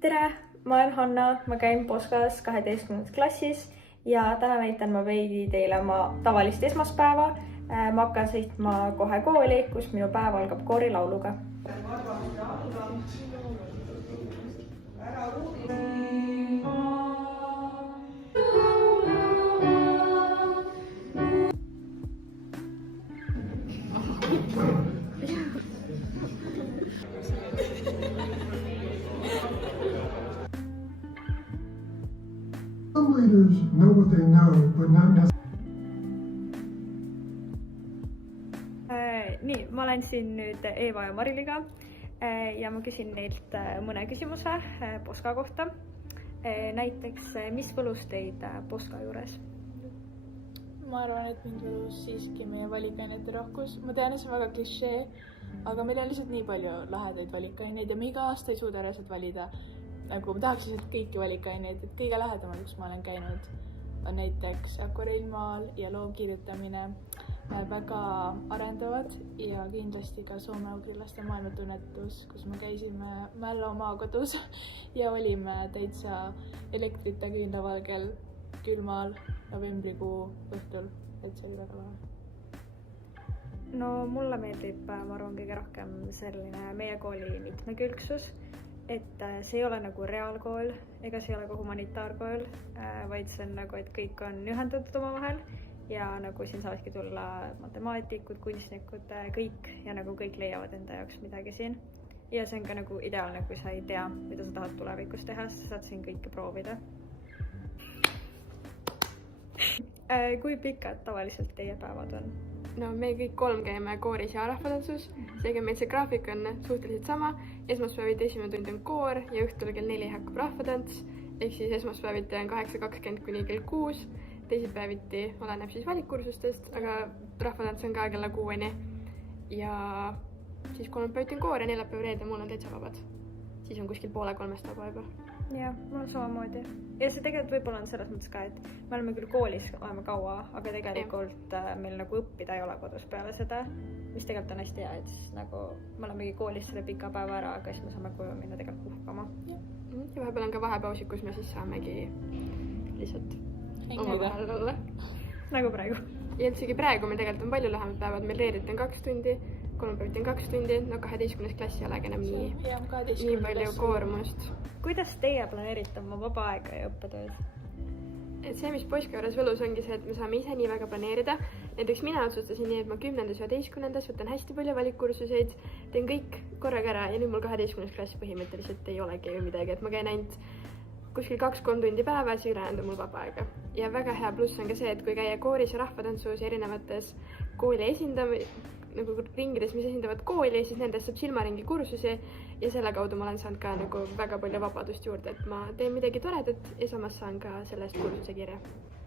Tere, ma olen Hanna, ma käin Poskas 12. klassis ja täna näitan ma veidi teile oma tavalist esmaspäeva. Ma hakkan sõitma kohe kooli, kus minu päev algab koorilauluga. Some leaders know what they know, but not necessarily. Nii, ma olen siin nüüd Eeva ja Mariliga ja ma küsin neilt mõne küsimuse Poska kohta. Näiteks, mis võlus teid Poska juures? Ma arvan, et mind võlus siiski meie valikainete rohkus. Ma tean, et see on väga klišee, aga meil on lihtsalt nii palju lahedaid valikaineid ja me iga aasta ei suuda reaalselt valida. Nagu ma tahaks lihtsalt kõiki valikaineid, et kõige lähedamal, kus ma olen käinud, on näiteks akvarellmaal ja loovkirjutamine väga arendavad ja kindlasti ka soome-ugrilaste maailmatunnetus, kus me käisime Mällo maakodus ja olime täitsa elektrita küünlavalgel külmal novembrikuu õhtul, et see oli väga lahe. No mulle meeldib, ma arvan, kõige rohkem selline meie kooli mitmekülgsus. Et see ei ole nagu reaalkool ega see ei ole ka humanitaarkool, vaid see on nagu, et kõik on ühendatud omavahel ja nagu siin saavadki tulla matemaatikud, kunstnikud, kõik ja nagu kõik leiavad enda jaoks midagi siin. Ja see on ka nagu ideaalne, kui sa ei tea, mida sa tahad tulevikus teha, sa saad siin kõike proovida. Kui pikad tavaliselt teie päevad on? No me kõik kolm käime kooris ja rahvatantsus, seega meil see graafik on suhteliselt sama. Esmaspäeviti esimene tund on koor ja õhtul kell 4 hakkab rahvatants, ehk siis esmaspäeviti on 8.20 kuni kell 6. Teisipäeviti oleneb siis valikkursustest, aga rahvatants on ka kella 6-ni. Ja siis kolmapäeviti on koor ja neljapäev reede mul on täitsa vabad. Siis on kuskil 2:30 vaba juba. Jah, mul on samamoodi. Ja see tegelikult võib-olla on selles mõttes ka, et me oleme küll koolis oleme kaua, aga tegelikult meil nagu õppida ei ole kodus peale seda, mis tegelikult on hästi hea, et siis nagu me olemegi koolis selle pika päeva ära, aga siis me saame koju minna tegelikult puhkama. Ja vahepeal on ka vahepausid, kus me siis saamegi lihtsalt omavahel olla. Nagu praegu. Ja üldsegi praegu meil tegelikult on palju lähemad päevad, meil reedeti on 2 tundi, kolmapäeviti on 2 tundi, no 12. klassi ei olegi enam nii palju koormust. Kuidas teie planeerite oma vaba aega ja õppetööd? Et see, mis Poska juures võlus ongi see, et me saame ise nii väga planeerida. Näiteks mina otsustasin nii, et ma 10. ja 11. võtan hästi palju valikkursuseid, teen kõik korraga ära ja nüüd mul 12. klassi põhimõtteliselt ei olegi midagi, et ma käin ainult kuskil 2-3 tundi päevas ja ülejäänud on mul vaba aega. Ja väga hea pluss on ka see, et kui käia kooris ja rahvatantsus ja erinevates kooli nagu ringides, mis esindavad kooli, siis nendest saab silmaringi kursusi ja selle kaudu ma olen saanud ka nagu väga palju vabadust juurde, et ma teen midagi toredat ja samas saan ka sellest kursuse kirja.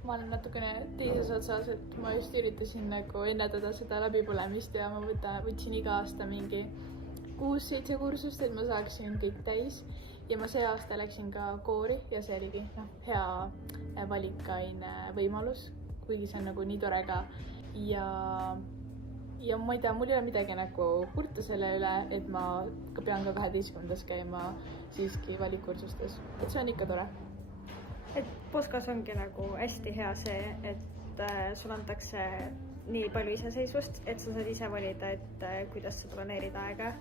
Ma olen natukene teises otsas, et ma just üritasin nagu ennetada seda läbipõlemist ja ma võtsin iga aasta mingi 6-7 kursust, et ma saaksin kõik täis ja ma see aasta läksin ka koori ja see oligi hea valikaine võimalus, kuigi see on nagu nii tore ka ja ma ei tea, mul ei ole midagi nagu kurta selle üle, et ma pean ka 12. käima siiski valikkursustes, et see on ikka tore. Et Poskas ongi nagu hästi hea see, et sul antakse nii palju iseseisvust, et sa saad ise valida, et kuidas sa planeerid aega.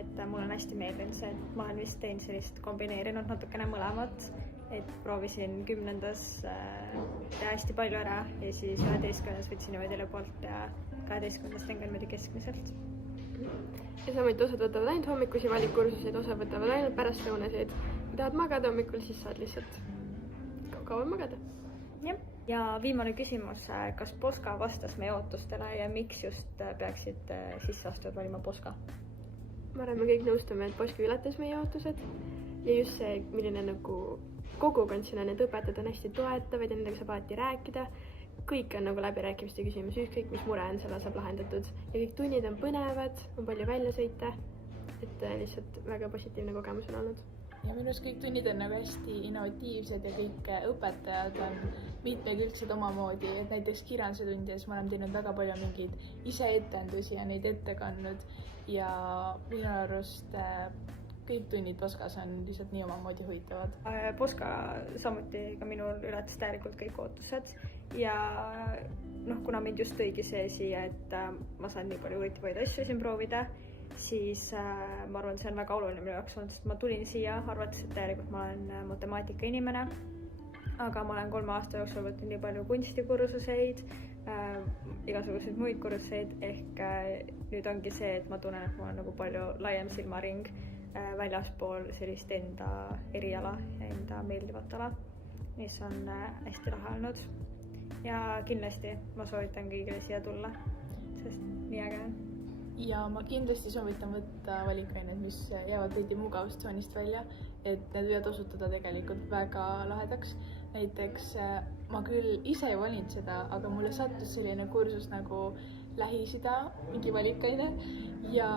Et mul on hästi meeldinud see, et ma olen vist teinud sellist kombineerinud natukene mõlemat, et proovisin 10. teha hästi palju ära ja siis 11. võtsin niimoodi üle poolt ja 12. teen ka niimoodi keskmiselt. Ja samuti osad võtavad ainult hommikusi valikkursuseid, osad võtavad ainult pärastlõunaseid. Kui tahad magada hommikul, siis saad lihtsalt kauem magada. Ja viimane küsimus, kas Poska vastas meie ootustele ja miks just peaksid sisseastujad valima Poska? Ma arvan, me kõik nõustume, et Poska ületas meie ootused ja just see, milline nagu kogukond siin on, et õpetajad on hästi toetavad ja nendega saab alati rääkida. Kõik on nagu läbirääkimiste küsimus, ükskõik mis mure on, selle saab lahendatud ja kõik tunnid on põnevad, on palju väljasõite, et lihtsalt väga positiivne kogemus on olnud. Ja minu arust kõik tunnid on nagu hästi innovatiivsed ja kõik õpetajad on mitmekülgsed omamoodi, et näiteks kirjanduse tundides ma olen teinud väga palju mingeid ise etendusi ja neid ette kandnud ja minu arust kõik tunnid Poskas on lihtsalt nii omamoodi huvitavad. Poska samuti ka minul ületas täielikult kõik ootused ja kuna mind just tõigi see siia, et ma saan nii palju huvitavaid asju siin proovida, siis ma arvan, see on väga oluline minu jaoks olnud, sest ma tulin siia, arvates, et täielikult ma olen matemaatika inimene, aga ma olen 3 aasta jooksul võtnud nii palju kunstikursuseid, igasuguseid muid kursuseid, ehk nüüd ongi see, et ma tunnen, et mul on nagu palju laiem silmaring väljaspool sellist enda eriala ja enda meeldivat ala, mis on hästi lahe olnud. Ja kindlasti ma soovitan kõigile siia tulla, sest nii äge on. Ja ma kindlasti soovitan võtta valikained, mis jäävad veidi mugavustsoonist välja, et need võivad osutuda tegelikult väga lahedaks. Näiteks ma küll ise ei valinud seda, aga mulle sattus selline kursus nagu Lähis-Ida, mingi valikaine, ja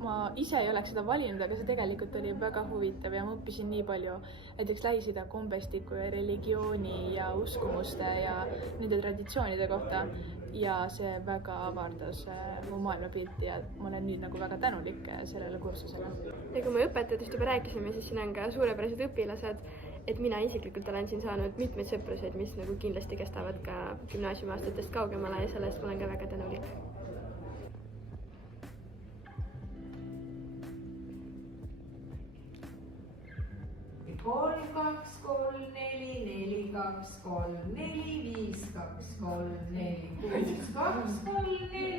ma ise ei oleks seda valinud, aga see tegelikult oli väga huvitav ja ma õppisin nii palju näiteks Lähis-Ida kombestiku ja religiooni ja uskumuste ja nende traditsioonide kohta ja see väga avardas mu maailmapilti ja ma olen nüüd nagu väga tänulik sellele kursusele. Ja kui me õpetajatest juba rääkisime, siis siin on ka suurepärased õpilased, et mina isiklikult olen siin saanud mitmeid sõpruseid, mis nagu kindlasti kestavad ka gümnaasiumiaastatest kaugemale ja sellest ma olen ka väga tänulik. 3, 2, 3, 4, 4, 2, 3, 4, 5, 2, 3, 4, 6, 2, 3, 4.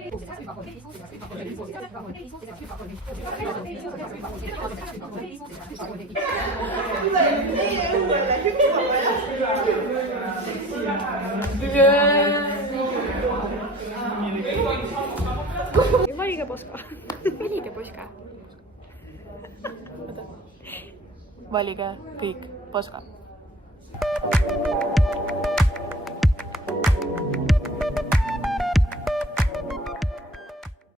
Valige Poska. Valige Poska. Valige kõik Poska.